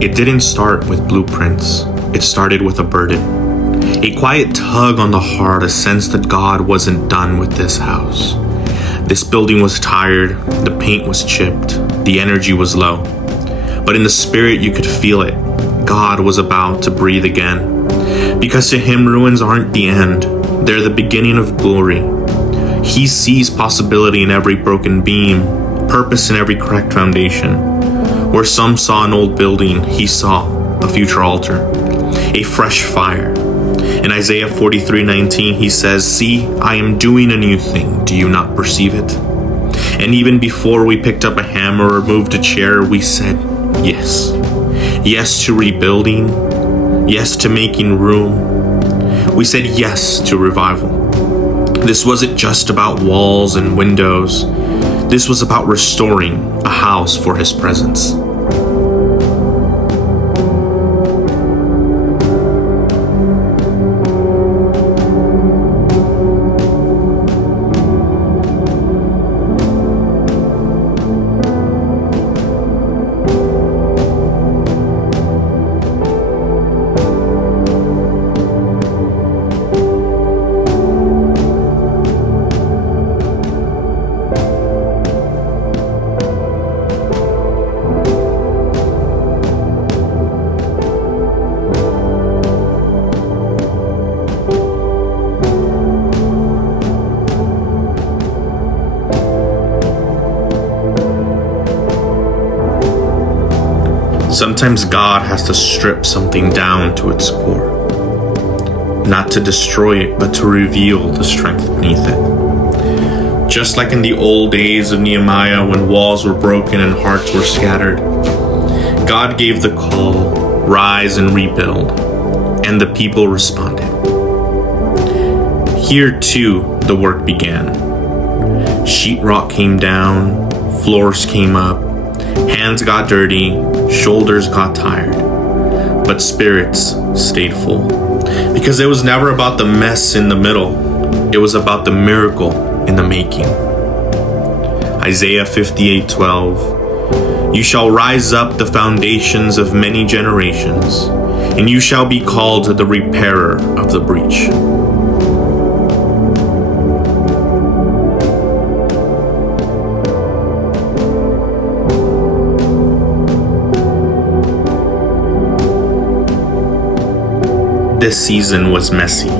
It didn't start with blueprints. It started with a burden. A quiet tug on the heart, a sense that God wasn't done with this house. This building was tired, the paint was chipped, the energy was low. But in the spirit you could feel it. God was about to breathe again. Because to him ruins aren't the end, they're the beginning of glory. He sees possibility in every broken beam, purpose in every cracked foundation. Where some saw an old building, he saw a future altar, a fresh fire. In Isaiah 43:19, he says, "See, I am doing a new thing. Do you not perceive it?" And even before we picked up a hammer or moved a chair, we said, yes. Yes to rebuilding. Yes to making room. We said yes to revival. This wasn't just about walls and windows. This was about restoring a house for his presence. Sometimes God has to strip something down to its core. Not to destroy it, but to reveal the strength beneath it. Just like in the old days of Nehemiah when walls were broken and hearts were scattered, God gave the call, rise and rebuild, and the people responded. Here too, the work began. Sheetrock came down, floors came up, hands got dirty, shoulders got tired, but spirits stayed full. Because it was never about the mess in the middle, it was about the miracle in the making. Isaiah 58:12, "You shall rise up the foundations of many generations, and you shall be called the repairer of the breach." This season was messy.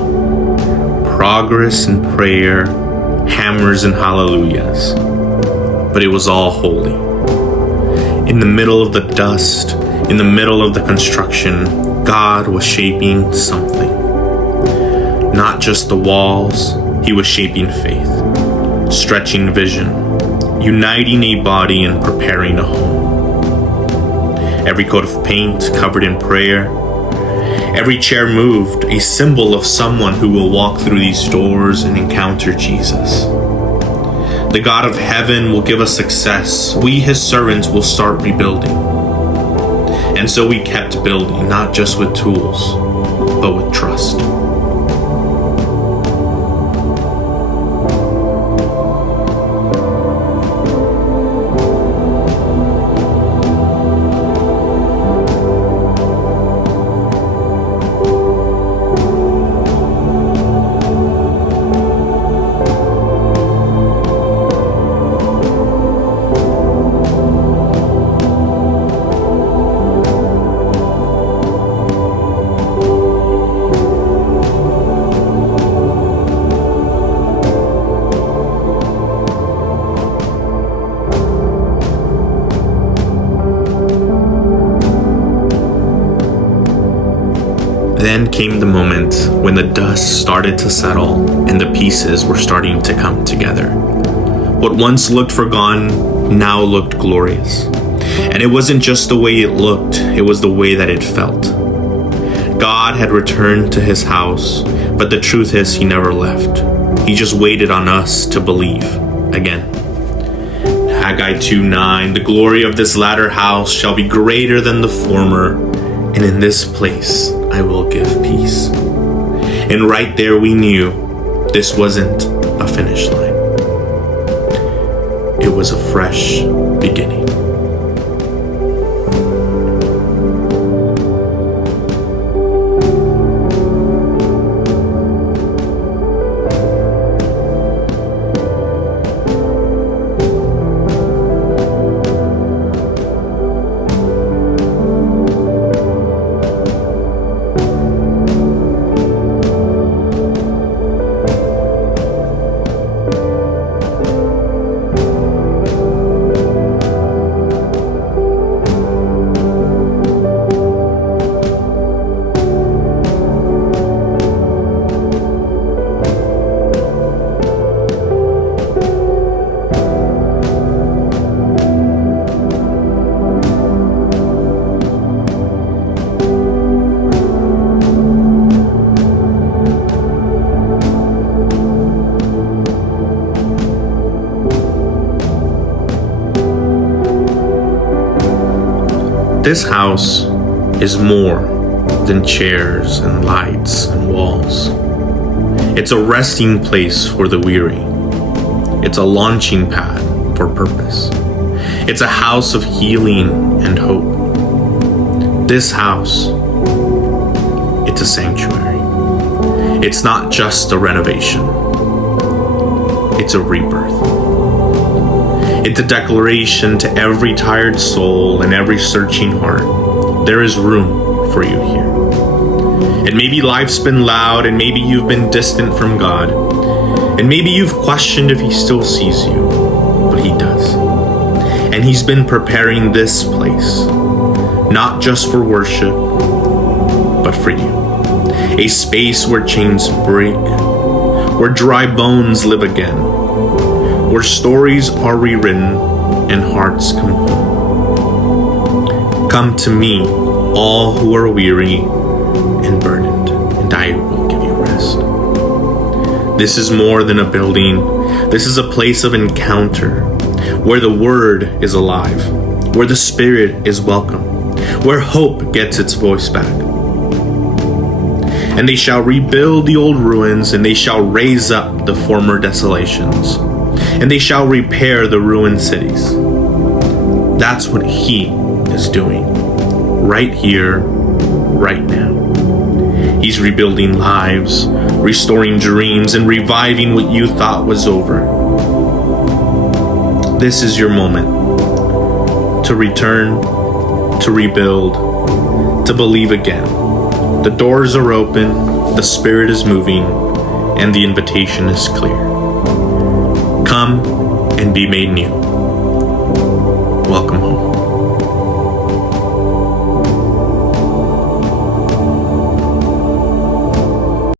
Progress and prayer, hammers and hallelujahs. But it was all holy. In the middle of the dust, in the middle of the construction, God was shaping something. Not just the walls, he was shaping faith, stretching vision, uniting a body and preparing a home. Every coat of paint covered in prayer, every chair moved, a symbol of someone who will walk through these doors and encounter Jesus. The God of heaven will give us success. We, his servants, will start rebuilding. And so we kept building, not just with tools, but with trust. Then came the moment when the dust started to settle and the pieces were starting to come together. What once looked forgotten now looked glorious. And it wasn't just the way it looked, it was the way that it felt. God had returned to his house, but the truth is he never left. He just waited on us to believe again. Haggai 2:9, "The glory of this latter house shall be greater than the former, and in this place I will give peace." And right there we knew this wasn't a finish line. It was a fresh beginning. This house is more than chairs and lights and walls. It's a resting place for the weary. It's a launching pad for purpose. It's a house of healing and hope. This house, it's a sanctuary. It's not just a renovation. It's a rebirth. It's a declaration to every tired soul and every searching heart. There is room for you here. And maybe life's been loud, and maybe you've been distant from God, and maybe you've questioned if He still sees you, but He does. And He's been preparing this place, not just for worship, but for you. A space where chains break, where dry bones live again, where stories are rewritten and hearts come home. Come to me, all who are weary and burdened, and I will give you rest. This is more than a building. This is a place of encounter, where the Word is alive, where the Spirit is welcome, where hope gets its voice back. And they shall rebuild the old ruins, and they shall raise up the former desolations, and they shall repair the ruined cities. That's what He is doing, right here, right now. He's rebuilding lives, restoring dreams, and reviving what you thought was over. This is your moment to return, to rebuild, to believe again. The doors are open, the Spirit is moving, and the invitation is clear. Come and be made new. Welcome home.